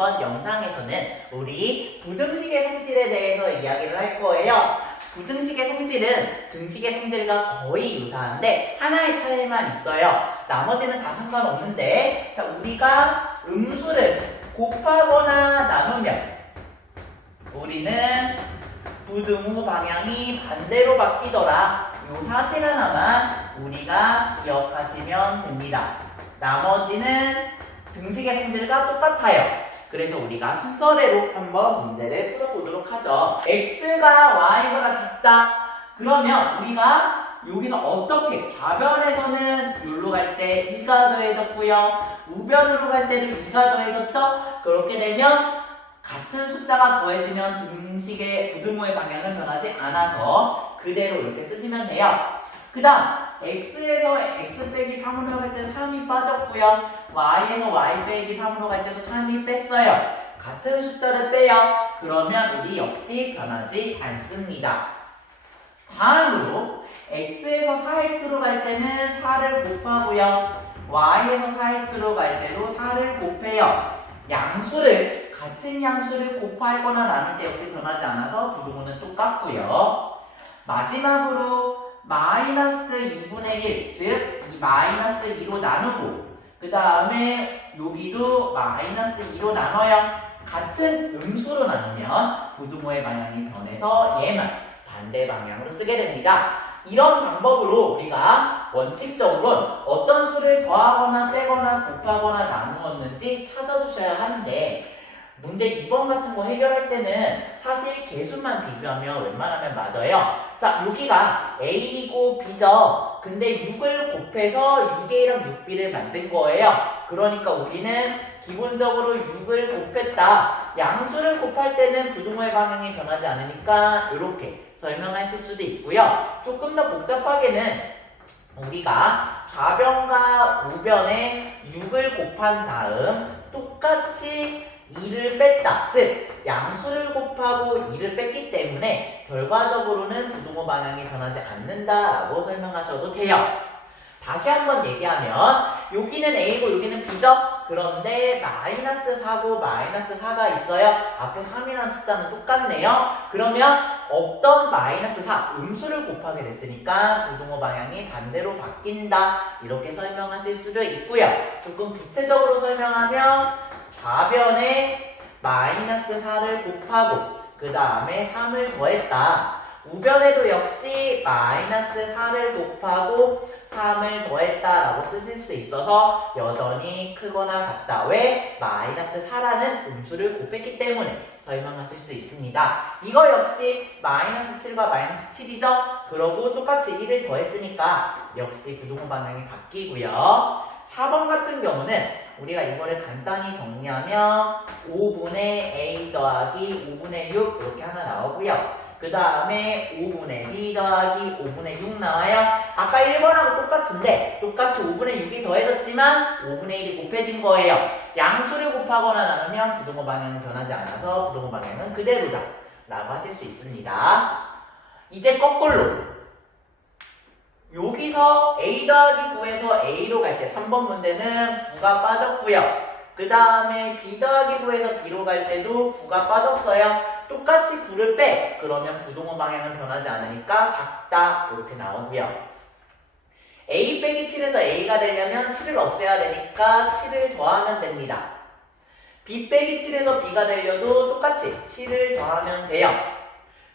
이번 영상에서는 우리 부등식의 성질에 대해서 이야기를 할 거예요. 부등식의 성질은 등식의 성질과 거의 유사한데 하나의 차이만 있어요. 나머지는 다 상관없는데, 자, 우리가 음수를 곱하거나 나누면 우리는 부등호 방향이 반대로 바뀌더라. 이 사실 하나만 우리가 기억하시면 됩니다. 나머지는 등식의 성질과 똑같아요. 그래서 우리가 순서대로 한번 문제를 풀어보도록 하죠. x가 y보다 작다. 그러면 우리가 여기서 어떻게, 좌변에서는 여기로 갈 때 2가 더해졌고요. 우변으로 갈 때도 2가 더해졌죠. 그렇게 되면 같은 숫자가 더해지면 등식의 부등호의 방향은 변하지 않아서 그대로 이렇게 쓰시면 돼요. 그 다음 x에서 x 빼기 3으로 갈 때는 3이 빠졌고요. y에서 y 빼기 3으로 갈 때도 3이 뺐어요. 같은 숫자를 빼요. 그러면 우리 역시 변하지 않습니다. 다음으로 x에서 4x로 갈 때는 4를 곱하고요. y에서 4x로 갈 때도 4를 곱해요. 양수를, 같은 양수를 곱하거나 나눌 때 역시 변하지 않아서 부등호는 똑같고요. 마지막으로 마이너스 2분의 1, 즉 이 마이너스 2로 나누고 그 다음에 여기도 마이너스 2로 나눠요. 같은 음수로 나누면 부등호의 방향이 변해서 얘만 반대 방향으로 쓰게 됩니다. 이런 방법으로 우리가 원칙적으로 어떤 수를 더하거나 빼거나 곱하거나 나누었는지 찾아주셔야 하는데, 문제 2번 같은 거 해결할 때는 사실 개수만 비교하면 웬만하면 맞아요. 자, 여기가 A이고 B죠. 근데 6을 곱해서 6A랑 6B를 만든 거예요. 그러니까 우리는 기본적으로 6을 곱했다. 양수를 곱할 때는 부등호의 방향이 변하지 않으니까 이렇게 설명하실 수도 있고요. 조금 더 복잡하게는 우리가 좌변과 우변에 6을 곱한 다음 똑같이 2를 뺐다. 즉 양수를 곱하고 2를 뺐기 때문에 결과적으로는 부등호 방향이 변하지 않는다라고 설명하셔도 돼요. 다시 한번 얘기하면 여기는 A고 여기는 B죠? 그런데 마이너스 4고 마이너스 4가 있어요. 앞에 3이라는 숫자는 똑같네요. 그러면 없던 마이너스 4, 음수를 곱하게 됐으니까 부등호 방향이 반대로 바뀐다. 이렇게 설명하실 수도 있고요. 조금 구체적으로 설명하면 좌변에 마이너스 4를 곱하고 그 다음에 3을 더했다. 우변에도 역시 마이너스 4를 곱하고 3을 더했다라고 쓰실 수 있어서 여전히 크거나 같다. 왜? 마이너스 4라는 음수를 곱했기 때문에 설명하실 수 있습니다. 이거 역시 마이너스 7과 마이너스 7이죠? 그러고 똑같이 1을 더했으니까 역시 부등호 방향이 바뀌고요. 4번 같은 경우는 우리가 이거를 간단히 정리하면 5분의 A 더하기 5분의 6 이렇게 하나 나오고요. 그 다음에 5분의 B 더하기 5분의 6 나와요. 아까 1번하고 똑같은데 똑같이 5분의 6이 더해졌지만 5분의 1이 곱해진 거예요. 양수를 곱하거나 나누면 부등호 방향은 변하지 않아서 부등호 방향은 그대로다 라고 하실 수 있습니다. 이제 거꾸로 여기서 A 더하기 9에서 A로 갈 때 3번 문제는 9가 빠졌고요. 그 다음에 B 더하기 9에서 B로 갈 때도 9가 빠졌어요. 똑같이 9를 빼. 그러면 부등호 방향은 변하지 않으니까 작다. 이렇게 나오고요. A 빼기 7에서 A가 되려면 7을 없애야 되니까 7을 더하면 됩니다. B 빼기 7에서 B가 되려도 똑같이 7을 더하면 돼요.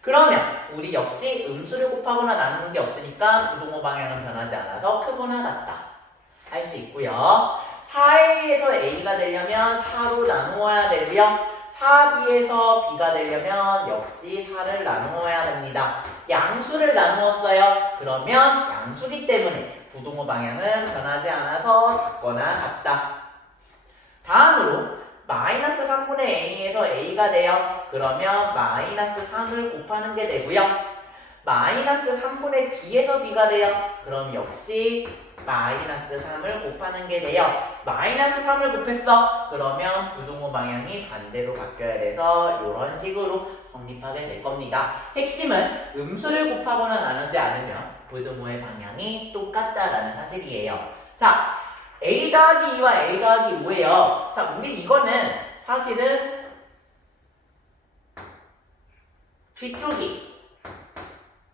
그러면 우리 역시 음수를 곱하거나 나누는 게 없으니까 부등호 방향은 변하지 않아서 크거나 같다 할 수 있고요. 4A에서 A가 되려면 4로 나누어야 되고요. 4B에서 B가 되려면 역시 4를 나누어야 됩니다. 양수를 나누었어요. 그러면 양수기 때문에 부등호 방향은 변하지 않아서 작거나 같다. 다음으로 마이너스 3분의 A에서 A가 돼요. 그러면 마이너스 3을 곱하는 게 되고요. 마이너스 3분의 B에서 B가 돼요. 그럼 역시 마이너스 3을 곱하는 게 돼요. 마이너스 3을 곱했어. 그러면 부등호 방향이 반대로 바뀌어야 돼서 이런 식으로 성립하게 될 겁니다. 핵심은 음수를 곱하거나 나누지 않으면 부등호의 방향이 똑같다라는 사실이에요. 자, A 더하기 2와 A 더하기 5예요. 자, 우리 이거는 사실은 뒤쪽이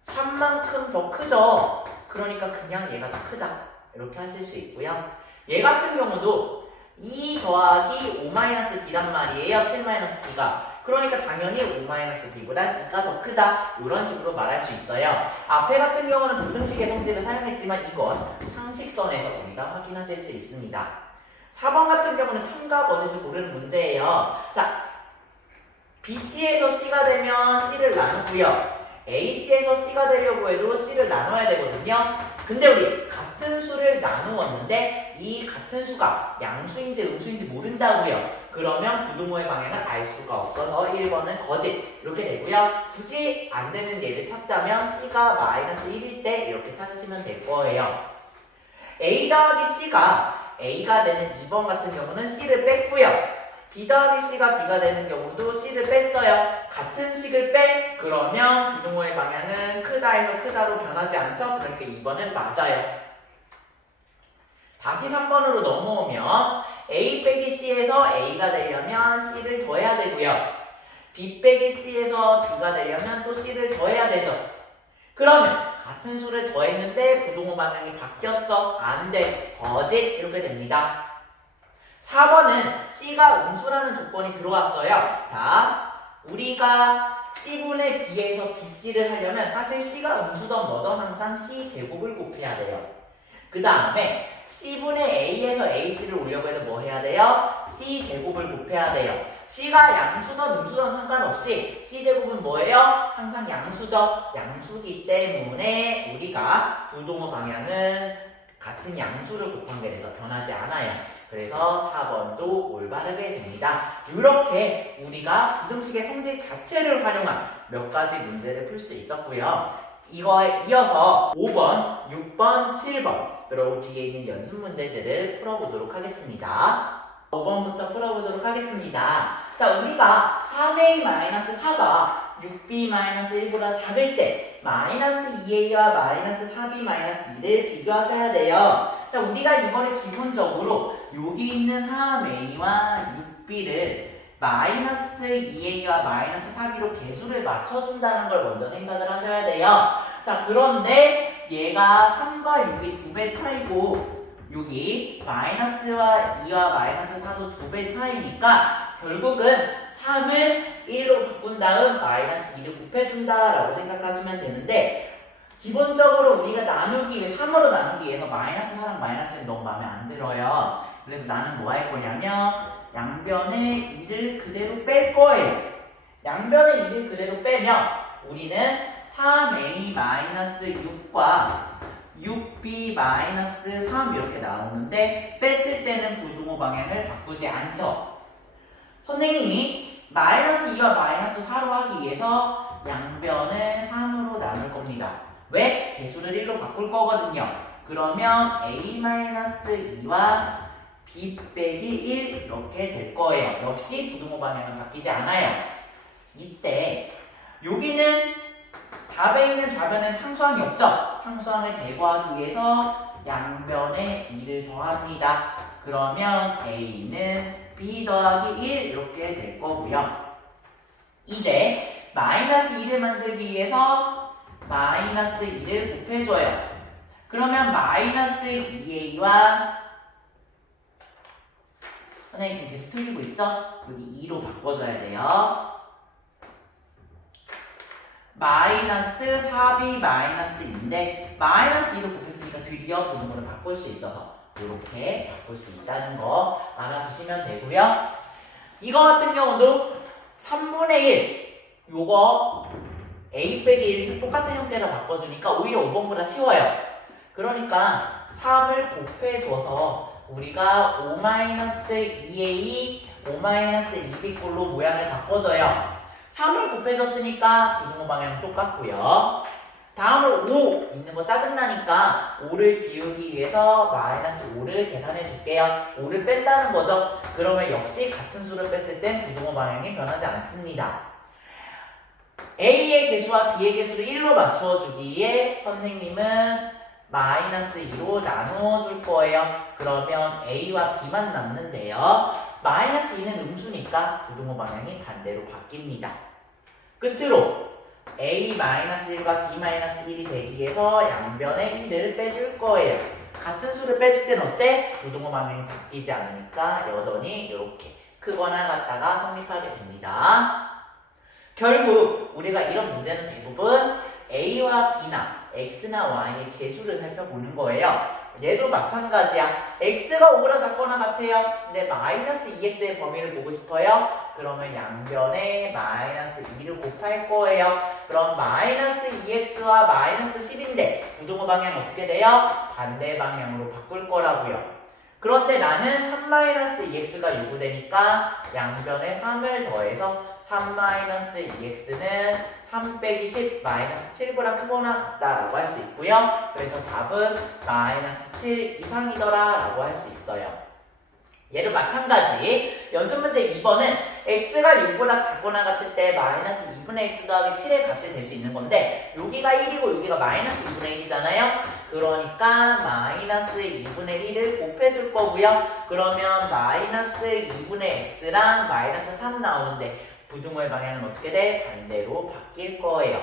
3만큼 더 크죠. 그러니까 그냥 얘가 더 크다. 이렇게 하실 수 있고요. 얘 같은 경우도 2 더하기 5-b란 말이에요. 7-b가. 그러니까 당연히 5-b보다 2가 더 크다. 이런 식으로 말할 수 있어요. 앞에 같은 경우는 부등식의 성질을 사용했지만 이건 상식선에서 우리가 확인하실 수 있습니다. 4번 같은 경우는 참과 거짓을 고르는 문제예요. 자, BC에서 C가 되면 C를 나누고요. AC에서 C가 되려고 해도 C를 나눠야 되거든요. 근데 우리 같은 수를 나누었는데 이 같은 수가 양수인지 음수인지 모른다고요. 그러면 부등호의 방향을 알 수가 없어서 1번은 거짓 이렇게 되고요. 굳이 안 되는 예를 찾자면 C가 -1일 때 이렇게 찾으시면 될 거예요. A 더하기 C가 A가 되는 2번 같은 경우는 C를 뺐고요. B 더하기 C가 B가 되는 경우도 C를 뺐어요. 같은 식을 빼? 그러면 부등호의 방향은 크다에서 크다로 변하지 않죠? 그러니까 2번은 맞아요. 다시 3번으로 넘어오면 A 빼기 C에서 A가 되려면 C를 더해야 되고요. B 빼기 C에서 B가 되려면 또 C를 더해야 되죠. 그러면 같은 수를 더했는데 부등호 방향이 바뀌었어. 안 돼. 거짓. 이렇게 됩니다. 4번은 C가 음수라는 조건이 들어왔어요. 자, 우리가 C분의 B에서 BC를 하려면 사실 C가 음수던 뭐든 항상 C제곱을 곱해야 돼요. 그 다음에 C분의 A에서 AC를 오려고 해도 뭐 해야 돼요? C제곱을 곱해야 돼요. C가 양수던 음수던 상관없이 C제곱은 뭐예요? 항상 양수죠. 양수기 때문에 우리가 부등호 방향은 같은 양수를 곱한 게 돼서 변하지 않아요. 그래서 4번도 올바르게 됩니다. 이렇게 우리가 부등식의 성질 자체를 활용한 몇 가지 문제를 풀 수 있었고요. 이거에 이어서 5번, 6번, 7번 그리고 뒤에 있는 연습 문제들을 풀어보도록 하겠습니다. 5번부터 풀어보도록 하겠습니다. 자, 우리가 3a-4가 6b-1보다 작을 때 -2a와 -4b-2를 비교하셔야 돼요. 자, 우리가 이거를 기본적으로 여기 있는 3a와 6b를 -2a와 -4b로 개수를 맞춰준다는 걸 먼저 생각을 하셔야 돼요. 자, 그런데 얘가 3과 6이 2배 차이고 여기 -와 2와 -4도 2배 차이니까 결국은 3을 1로 바꾼 다음 -2를 곱해준다라고 생각하시면 되는데 기본적으로 우리가 나누기 위해 3으로 나누기 위해서 -4랑 -는 너무 마음에 안 들어요. 그래서 나는 뭐 할 거냐면 양변에 2를 그대로 뺄 거예요. 양변에 2를 그대로 빼면 우리는 3a-6과 6b-3 이렇게 나오는데 뺐을 때는 부등호 방향을 바꾸지 않죠. 선생님이 -2와 -4로 하기 위해서 양변을 3으로 나눌 겁니다. 왜? 개수를 1로 바꿀 거거든요. 그러면 a-2와 b 빼기 1 이렇게 될 거예요. 역시 부등호 방향은 바뀌지 않아요. 이때 여기는 답에 있는 좌변은 상수항이 없죠? 상수항을 제거하기 위해서 양변에 2를 더합니다. 그러면 a는 b 더하기 1 이렇게 될 거고요. 이제 -2를 만들기 위해서 -2를 곱해줘요. 그러면 -2a와 선생님 지금 계속 틀리고 있죠? 여기 2로 바꿔줘야 돼요. -4b-2인데 -2로 곱했으니까 드디어 부등호를 바꿀 수 있어서 이렇게 바꿀 수 있다는 거 알아두시면 되고요. 이거 같은 경우도 3분의 1 요거 a 빼기 1 똑같은 형태로 바꿔주니까 오히려 5번보다 쉬워요. 그러니까 3을 곱해줘서 우리가 5-2a, 5-2b 꼴로 모양을 바꿔줘요. 3을 곱해줬으니까 부등호 방향은 똑같고요. 다음으로 5 있는 거 짜증나니까 5를 지우기 위해서 -5를 계산해 줄게요. 5를 뺀다는 거죠. 그러면 역시 같은 수를 뺐을 땐 부등호 방향이 변하지 않습니다. A의 개수와 B의 개수를 1로 맞춰주기에 선생님은 마이너스 2로 나누어 줄 거예요. 그러면 A와 B만 남는데요. 마이너스 2는 음수니까 부등호 방향이 반대로 바뀝니다. 끝으로 A-1과 B-1이 되기 위해서 양변에 1을 빼줄 거예요. 같은 수를 빼줄 땐 어때? 부등호 방향이 바뀌지 않으니까 여전히 이렇게 크거나 같다가 성립하게 됩니다. 결국 우리가 이런 문제는 대부분 A와 B나 X나 Y의 개수를 살펴보는 거예요. 얘도 마찬가지야. X가 5보다 작거나 같아요. 근데 마이너스 2X의 범위를 보고 싶어요. 그러면 양변에 마이너스 2를 곱할 거예요. 그럼 마이너스 2X와 마이너스 10인데 부등호 방향 어떻게 돼요? 반대 방향으로 바꿀 거라고요. 그런데 나는 3-2x가 요구되니까 양변에 3을 더해서 3-2x는 3 빼기 10 마이너스 7보다 크거나 같다라고 할 수 있고요. 그래서 답은 마이너스 7 이상이더라 라고 할 수 있어요. 얘도 마찬가지. 연습 문제 2번은 x가 6보다 작거나 같을 때 마이너스 2분의 x 더하기 7의 값이 될 수 있는 건데 여기가 1이고 여기가 마이너스 2분의 1이잖아요. 그러니까 마이너스 2분의 1을 곱해줄 거고요. 그러면 마이너스 2분의 x랑 마이너스 3 나오는데 부등호의 방향은 어떻게 돼? 반대로 바뀔 거예요.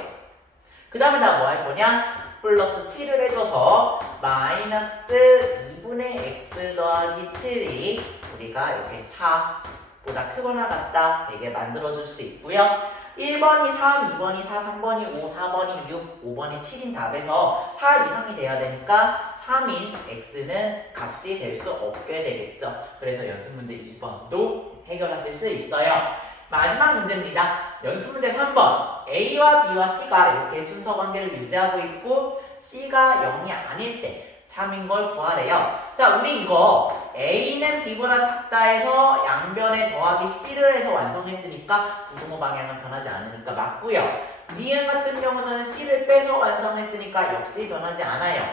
그 다음에 나 뭐 할 거냐? 플러스 7을 해줘서 마이너스 2분의 x 더하기 7이 우리가 이렇게 4보다 크거나 같다 되게 만들어줄 수 있고요. 1번이 3, 2번이 4, 3번이 5, 4번이 6, 5번이 7인 답에서 4 이상이 돼야 되니까 3인 x는 값이 될 수 없게 되겠죠. 그래서 연습 문제 2번도 해결하실 수 있어요. 마지막 문제입니다. 연습 문제 3번. A와 B와 C가 이렇게 순서 관계를 유지하고 있고 C가 0이 아닐 때 참인 걸 구하래요. 자, 우리 이거 A는 B보다 작다 해서 양변에 더하기 C를 해서 완성했으니까 부등호 방향은 변하지 않으니까 맞고요. 니은 같은 경우는 C를 빼서 완성했으니까 역시 변하지 않아요.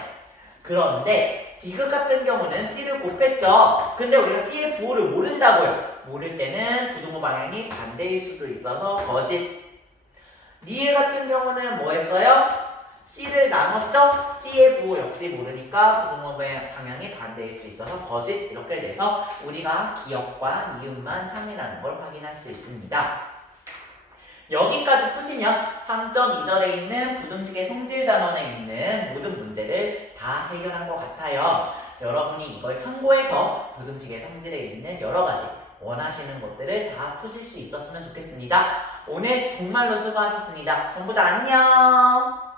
그런데 디귿 같은 경우는 C를 곱했죠. 근데 우리가 C의 부호를 모른다고요. 모를 때는 부등호 방향이 반대일 수도 있어서 거짓. 니을 같은 경우는 뭐 했어요? C를 나눴죠? C의 부호 역시 모르니까 부등호 방향이 반대일 수 있어서 거짓. 이렇게 돼서 우리가 기억과 니은만 참이라는 걸 확인할 수 있습니다. 여기까지 푸시면 3.2절에 있는 부등식의 성질 단원에 있는 모든 문제를 다 해결한 것 같아요. 여러분이 이걸 참고해서 부등식의 성질에 있는 여러 가지 원하시는 것들을 다 푸실 수 있었으면 좋겠습니다. 오늘 정말로 수고하셨습니다. 전부 다 안녕!